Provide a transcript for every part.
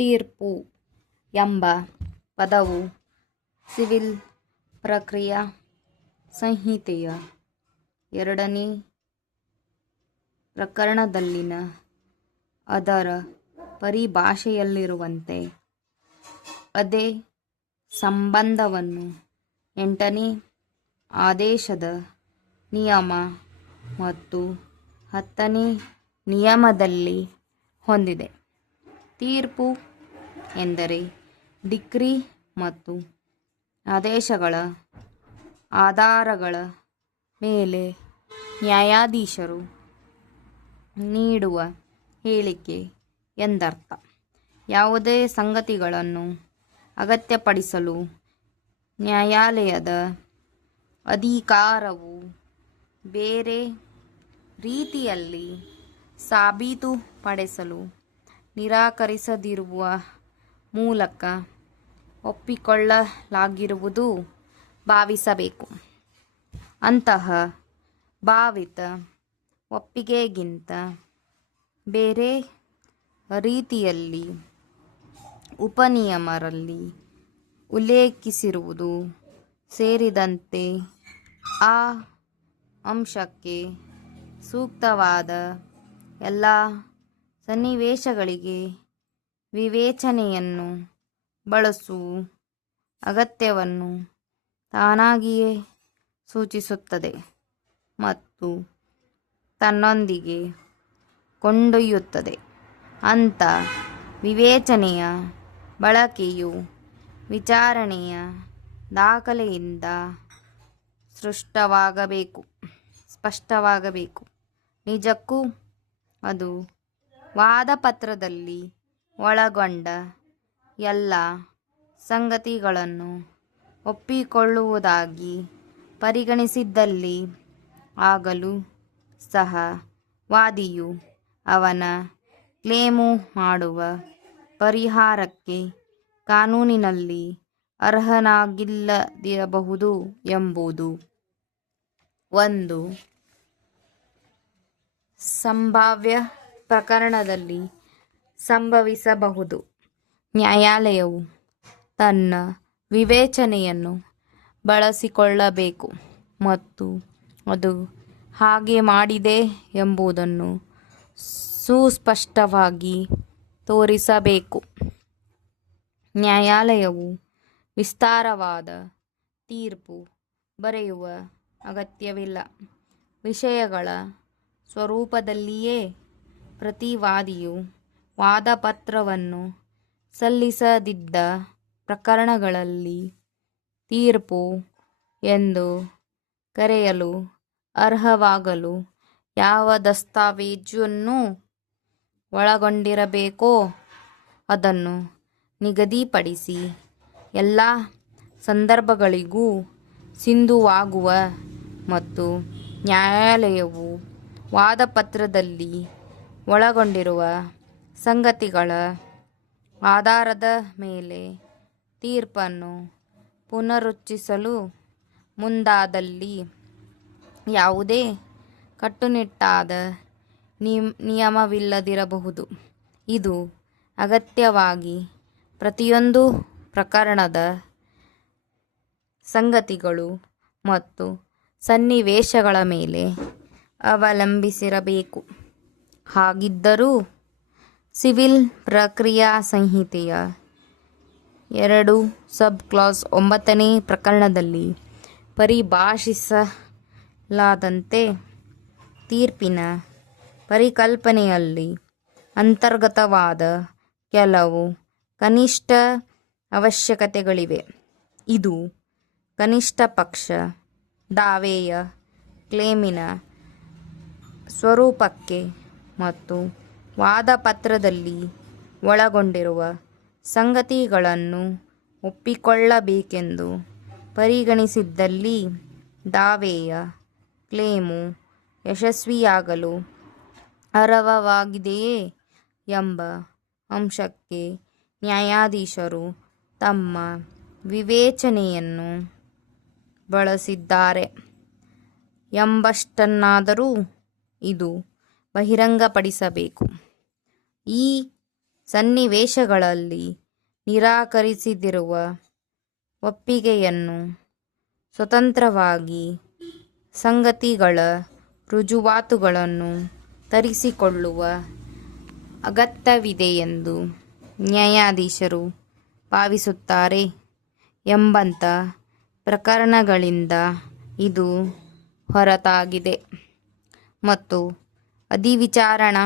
ತೀರ್ಪು ಎಂಬ ಪದವು ಸಿವಿಲ್ ಪ್ರಕ್ರಿಯಾ ಸಂಹಿತೆಯ 2ನೇ ಪ್ರಕರಣದಲ್ಲಿನ ಅದರ ಪರಿಭಾಷೆಯಲ್ಲಿರುವಂತೆ ಅದೇ ಸಂಬಂಧವನ್ನು 8ನೇ ಆದೇಶದ ನಿಯಮ ಮತ್ತು 10ನೇ ನಿಯಮದಲ್ಲಿ ಹೊಂದಿದೆ. ತೀರ್ಪು ಎಂದರೆ ಡಿಕ್ರಿ ಮತ್ತು ಆದೇಶಗಳ ಆಧಾರಗಳ ಮೇಲೆ ನ್ಯಾಯಾಧೀಶರು ನೀಡುವ ಹೇಳಿಕೆ ಎಂದರ್ಥ. ಯಾವುದೇ ಸಂಗತಿಗಳನ್ನು ಅಗತ್ಯಪಡಿಸಲು ನ್ಯಾಯಾಲಯದ ಅಧಿಕಾರವು ಬೇರೆ ರೀತಿಯಲ್ಲಿ ಸಾಬೀತುಪಡಿಸಲು ನಿರಾಕರಿಸದಿರುವ ಮೂಲಕ ಒಪ್ಪಿಕೊಳ್ಳಲಾಗಿರುವುದು ಭಾವಿಸಬೇಕು. ಅಂತಹ ಭಾವಿತ ಒಪ್ಪಿಗೆಗಿಂತ ಬೇರೆ ರೀತಿಯಲ್ಲಿ ಉಪನಿಯಮರಲ್ಲಿ ಉಲ್ಲೇಖಿಸಿರುವುದು ಸೇರಿದಂತೆ ಆ ಅಂಶಕ್ಕೆ ಸೂಕ್ತವಾದ ಎಲ್ಲ ಸನ್ನಿವೇಶಗಳಿಗೆ ವಿವೇಚನೆಯನ್ನು ಬಳಸುವ ಅಗತ್ಯವನ್ನು ತಾನಾಗಿಯೇ ಸೂಚಿಸುತ್ತದೆ ಮತ್ತು ತನ್ನೊಂದಿಗೆ ಕೊಂಡೊಯ್ಯುತ್ತದೆ. ಅಂಥ ವಿವೇಚನೆಯ ಬಳಕೆಯು ವಿಚಾರಣೆಯ ದಾಖಲೆಯಿಂದ ಸ್ಪಷ್ಟವಾಗಬೇಕು. ನಿಜಕ್ಕೂ ಅದು ವಾದಪತ್ರದಲ್ಲಿ ಒಳಗೊಂಡ ಎಲ್ಲ ಸಂಗತಿಗಳನ್ನು ಒಪ್ಪಿಕೊಳ್ಳುವುದಾಗಿ ಪರಿಗಣಿಸಿದ್ದಲ್ಲಿ ಆಗಲೂ ಸಹ ವಾದಿಯು ಅವನ ಕ್ಲೇಮು ಮಾಡುವ ಪರಿಹಾರಕ್ಕೆ ಕಾನೂನಿನಲ್ಲಿ ಅರ್ಹನಾಗಿಲ್ಲದಿರಬಹುದು ಎಂಬುದು ಒಂದು ಸಂಭಾವ್ಯ ಪ್ರಕರಣದಲ್ಲಿ ಸಂಭವಿಸಬಹುದು. ನ್ಯಾಯಾಲಯವು ತನ್ನ ವಿವೇಚನೆಯನ್ನು ಬಳಸಿಕೊಳ್ಳಬೇಕು ಮತ್ತು ಅದು ಹಾಗೆ ಮಾಡಿದೆ ಎಂಬುದನ್ನು ಸುಸ್ಪಷ್ಟವಾಗಿ ತೋರಿಸಬೇಕು. ನ್ಯಾಯಾಲಯವು ವಿಸ್ತಾರವಾದ ತೀರ್ಪು ಬರೆಯುವ ಅಗತ್ಯವಿಲ್ಲ. ವಿಷಯಗಳ ಸ್ವರೂಪದಲ್ಲಿಯೇ ಪ್ರತಿವಾದಿಯು ವಾದಪತ್ರವನ್ನು ಸಲ್ಲಿಸದಿದ್ದ ಪ್ರಕರಣಗಳಲ್ಲಿ ತೀರ್ಪು ಎಂದು ಕರೆಯಲು ಅರ್ಹವಾಗಲು ಯಾವ ದಸ್ತಾವೇಜನ್ನು ಒಳಗೊಂಡಿರಬೇಕೋ ಅದನ್ನು ನಿಗದಿಪಡಿಸಿ ಎಲ್ಲ ಸಂದರ್ಭಗಳಿಗೂ ಸಿಂಧುವಾಗುವ ಮತ್ತು ನ್ಯಾಯಾಲಯವು ವಾದಪತ್ರದಲ್ಲಿ ಒಳಗೊಂಡಿರುವ ಸಂಗತಿಗಳ ಆಧಾರದ ಮೇಲೆ ತೀರ್ಪನ್ನು ಪುನರುಚ್ಚರಿಸಲು ಮುಂದಾದಲ್ಲಿ ಯಾವುದೇ ಕಟ್ಟುನಿಟ್ಟಾದ ನಿಯಮವಿಲ್ಲದಿರಬಹುದು. ಇದು ಅಗತ್ಯವಾಗಿ ಪ್ರತಿಯೊಂದು ಪ್ರಕರಣದ ಸಂಗತಿಗಳು ಮತ್ತು ಸನ್ನಿವೇಶಗಳ ಮೇಲೆ ಅವಲಂಬಿಸಿರಬೇಕು. ಹಾಗಿದ್ದರೂ ಸಿವಿಲ್ ಪ್ರಕ್ರಿಯಾ ಸಂಹಿತೆಯ 2 ಸಬ್ ಕ್ಲಾಸ್ 9ನೇ ಪ್ರಕರಣದಲ್ಲಿ ಪರಿಭಾಷಿಸಲಾದಂತೆ ತೀರ್ಪಿನ ಪರಿಕಲ್ಪನೆಯಲ್ಲಿ ಅಂತರ್ಗತವಾದ ಕೆಲವು ಕನಿಷ್ಠ ಅವಶ್ಯಕತೆಗಳಿವೆ. ಇದು ಕನಿಷ್ಠ ಪಕ್ಷ ದಾವೆಯ ಕ್ಲೇಮಿನ ಸ್ವರೂಪಕ್ಕೆ ಮತ್ತು ವಾದಪತ್ರದಲ್ಲಿ ಒಳಗೊಂಡಿರುವ ಸಂಗತಿಗಳನ್ನು ಒಪ್ಪಿಕೊಳ್ಳಬೇಕೆಂದು ಪರಿಗಣಿಸಿದ್ದಲ್ಲಿ ದಾವೆಯ ಕ್ಲೇಮು ಯಶಸ್ವಿಯಾಗಲು ಅರ್ಹವಾಗಿದೆಯೇ ಎಂಬ ಅಂಶಕ್ಕೆ ನ್ಯಾಯಾಧೀಶರು ತಮ್ಮ ವಿವೇಚನೆಯನ್ನು ಬಳಸಿದ್ದಾರೆ ಎಂಬಷ್ಟನ್ನಾದರೂ ಇದು ಬಹಿರಂಗಪಡಿಸಬೇಕು. ಈ ಸನ್ನಿವೇಶಗಳಲ್ಲಿ ನಿರಾಕರಿಸದಿರುವ ಒಪ್ಪಿಗೆಯನ್ನು ಸ್ವತಂತ್ರವಾಗಿ ಸಂಗತಿಗಳ ರುಜುವಾತುಗಳನ್ನು ತರಿಸಿಕೊಳ್ಳುವ ಅಗತ್ಯವಿದೆಯೆಂದು ನ್ಯಾಯಾಧೀಶರು ಭಾವಿಸುತ್ತಾರೆ ಎಂಬಂಥ ಪ್ರಕರಣಗಳಿಂದ ಇದು ಹೊರತಾಗಿದೆ ಮತ್ತು ಅಧಿವಿಚಾರಣಾ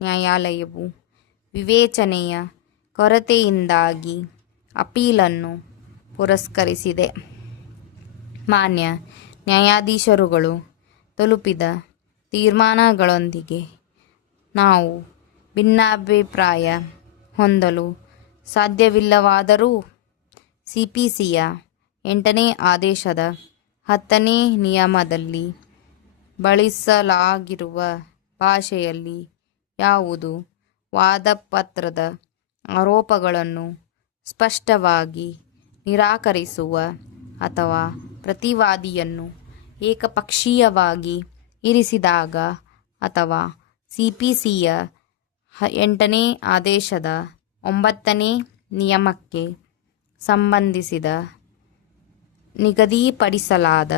ನ್ಯಾಯಾಲಯವು ವಿವೇಚನೆಯ ಕೊರತೆಯಿಂದಾಗಿ ಅಪೀಲನ್ನು ಪುರಸ್ಕರಿಸಿದೆ. ಮಾನ್ಯ ನ್ಯಾಯಾಧೀಶರುಗಳು ತಲುಪಿದ ತೀರ್ಮಾನಗಳೊಂದಿಗೆ ನಾವು ಭಿನ್ನಾಭಿಪ್ರಾಯ ಹೊಂದಲು ಸಾಧ್ಯವಿಲ್ಲವಾದರೂ CPCಯ 8ನೇ ಆದೇಶದ 10ನೇ ನಿಯಮದಲ್ಲಿ ಬಳಸಲಾಗಿರುವ ಭಾಷೆಯಲ್ಲಿ ಯಾವುದು ವಾದಪತ್ರದ ಆರೋಪಗಳನ್ನು ಸ್ಪಷ್ಟವಾಗಿ ನಿರಾಕರಿಸುವ ಅಥವಾ ಪ್ರತಿವಾದಿಯನ್ನು ಏಕಪಕ್ಷೀಯವಾಗಿ ಇರಿಸಿದಾಗ ಅಥವಾ CPCಯ 8ನೇ ಆದೇಶದ 9ನೇ ನಿಯಮಕ್ಕೆ ಸಂಬಂಧಿಸಿದ ನಿಗದಿಪಡಿಸಲಾದ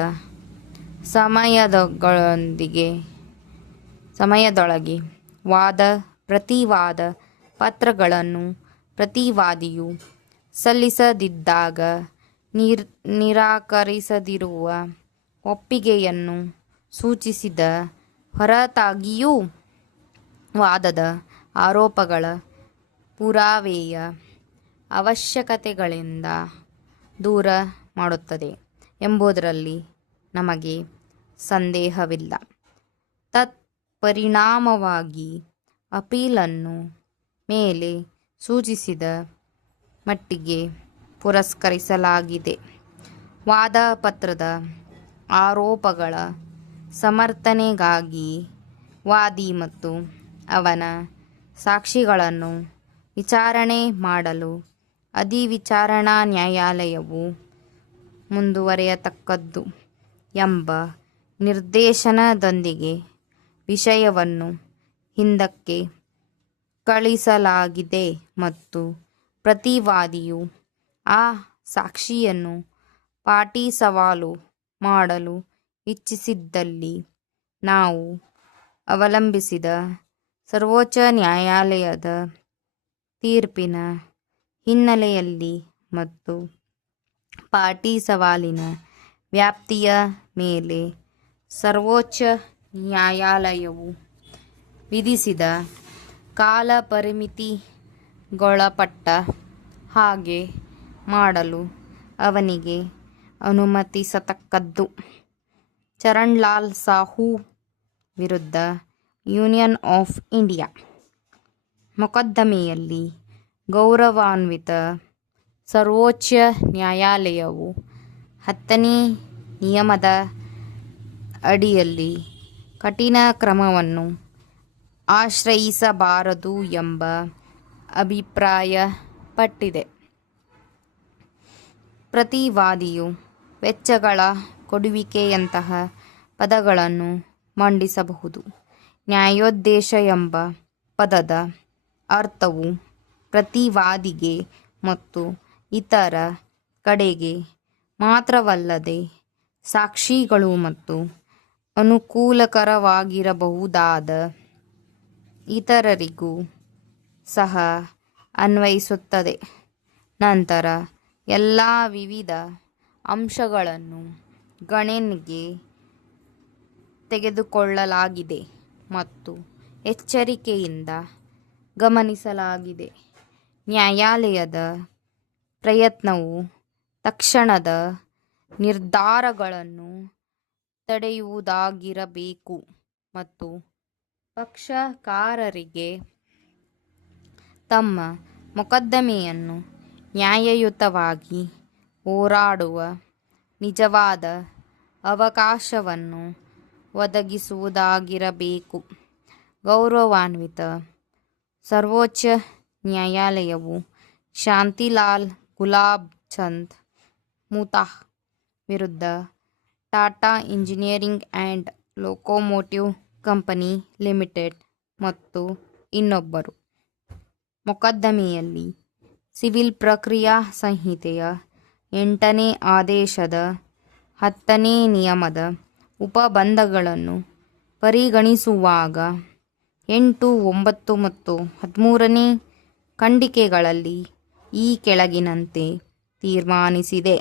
ಸಮಯದೊಳಗೆ ವಾದ ಪ್ರತಿವಾದ ಪತ್ರಗಳನ್ನು ಪ್ರತಿವಾದಿಯು ಸಲ್ಲಿಸದಿದ್ದಾಗ ನಿರಾಕರಿಸದಿರುವ ಒಪ್ಪಿಗೆಯನ್ನು ಸೂಚಿಸಿದ ಹೊರತಾಗಿಯೂ ವಾದದ ಆರೋಪಗಳ ಪುರಾವೆಯ ಅವಶ್ಯಕತೆಗಳಿಂದ ದೂರ ಮಾಡುತ್ತದೆ ಎಂಬುದರಲ್ಲಿ ನಮಗೆ ಸಂದೇಹವಿಲ್ಲ. ತತ್ಪರಿಣಾಮವಾಗಿ ಅಪೀಲನ್ನು ಮೇಲೆ ಸೂಚಿಸಿದ ಮಟ್ಟಿಗೆ ಪುರಸ್ಕರಿಸಲಾಗಿದೆ. ವಾದಪತ್ರದ ಆರೋಪಗಳ ಸಮರ್ಥನೆಗಾಗಿ ವಾದಿ ಮತ್ತು ಅವನ ಸಾಕ್ಷಿಗಳನ್ನು ವಿಚಾರಣೆ ಮಾಡಲು ಅಧಿವಿಚಾರಣಾ ನ್ಯಾಯಾಲಯವು ಮುಂದುವರಿಯತಕ್ಕದ್ದು ಎಂಬ ನಿರ್ದೇಶನದೊಂದಿಗೆ ವಿಷಯವನ್ನು ಹಿಂದಕ್ಕೆ ಕಳಿಸಲಾಗಿದೆ ಮತ್ತು ಪ್ರತಿವಾದಿಯು ಆ ಸಾಕ್ಷಿಯನ್ನು ಪಾಟಿಸವಾಲು ಮಾಡಲು ಇಚ್ಛಿಸಿದ್ದಲ್ಲಿ ನಾವು ಅವಲಂಬಿಸಿದ ಸರ್ವೋಚ್ಚ ನ್ಯಾಯಾಲಯದ ತೀರ್ಪಿನ ಹಿನ್ನೆಲೆಯಲ್ಲಿ ಮತ್ತು ಪಾಟಿ ಸವಾಲಿನ ವ್ಯಾಪ್ತಿಯ ಮೇಲೆ ಸರ್ವೋಚ್ಚ ನ್ಯಾಯಾಲಯವು ವಿಧಿಸಿದ ಕಾಲಪರಿಮಿತಿಗೊಳಪಟ್ಟ ಹಾಗೆ ಮಾಡಲು ಅವನಿಗೆ ಅನುಮತಿಸತಕ್ಕದ್ದು. ಚರಣ್ ಲಾಲ್ ಸಾಹು ವಿರುದ್ಧ ಯೂನಿಯನ್ ಆಫ್ ಇಂಡಿಯಾ ಮೊಕದ್ದಮೆಯಲ್ಲಿ ಗೌರವಾನ್ವಿತ ಸರ್ವೋಚ್ಚ ನ್ಯಾಯಾಲಯವು 10ನೇ ನಿಯಮದ ಅಡಿಯಲ್ಲಿ ಕಠಿಣ ಕ್ರಮವನ್ನು ಆಶ್ರಯಿಸಬಾರದು ಎಂಬ ಅಭಿಪ್ರಾಯಪಟ್ಟಿದೆ. ಪ್ರತಿವಾದಿಯು ವೆಚ್ಚಗಳ ಕೊಡುವಿಕೆಯಂತಹ ಪದಗಳನ್ನು ಮಂಡಿಸಬಹುದು. ನ್ಯಾಯೋದ್ದೇಶ ಎಂಬ ಪದದ ಅರ್ಥವು ಪ್ರತಿವಾದಿಗೆ ಮತ್ತು ಇತರ ಕಡೆಗೆ ಮಾತ್ರವಲ್ಲದೆ ಸಾಕ್ಷಿಗಳು ಮತ್ತು ಅನುಕೂಲಕರವಾಗಿರಬಹುದಾದ ಇತರರಿಗೂ ಸಹ ಅನ್ವಯಿಸುತ್ತದೆ. ನಂತರ ಎಲ್ಲ ವಿವಿಧ ಅಂಶಗಳನ್ನು ಗಣನೆಗೆ ತೆಗೆದುಕೊಳ್ಳಲಾಗಿದೆ ಮತ್ತು ಎಚ್ಚರಿಕೆಯಿಂದ ಗಮನಿಸಲಾಗಿದೆ. ನ್ಯಾಯಾಲಯದ ಪ್ರಯತ್ನವು ತಕ್ಷಣದ ನಿರ್ಧಾರಗಳನ್ನು ತಡೆಯುವುದಾಗಿರಬೇಕು ಮತ್ತು ಪಕ್ಷಕಾರರಿಗೆ ತಮ್ಮ ಮೊಕದ್ದಮೆಯನ್ನು ನ್ಯಾಯಯುತವಾಗಿ ಹೋರಾಡುವ ನಿಜವಾದ ಅವಕಾಶವನ್ನು ಒದಗಿಸುವುದಾಗಿರಬೇಕು. ಗೌರವಾನ್ವಿತ ಸರ್ವೋಚ್ಚ ನ್ಯಾಯಾಲಯವು ಶಾಂತಿಲಾಲ್ ಗುಲಾಬ್ ಚಂದ್ ಮುತಾಹ್ ವಿರುದ್ಧ Tata engineering and locomotive company limited ಮತ್ತು ಇನ್ನೊಬ್ಬರು ಮೊಕದ್ದಮೆಯಲ್ಲಿ ಸಿವಿಲ್ ಪ್ರಕ್ರಿಯಾ ಸಂಹಿತೆಯ 8ನೇ ಆದೇಶದ 10ನೇ ನಿಯಮದ ಉಪಬಂಧಗಳನ್ನು ಪರಿಗಣಿಸುವಾಗ 8, 9 ಮತ್ತು 13ನೇ ಖಂಡಿಕೆಗಳಲ್ಲಿ ಈ ಕೆಳಗಿನಂತೆ ತೀರ್ಮಾನಿಸಿದೆ.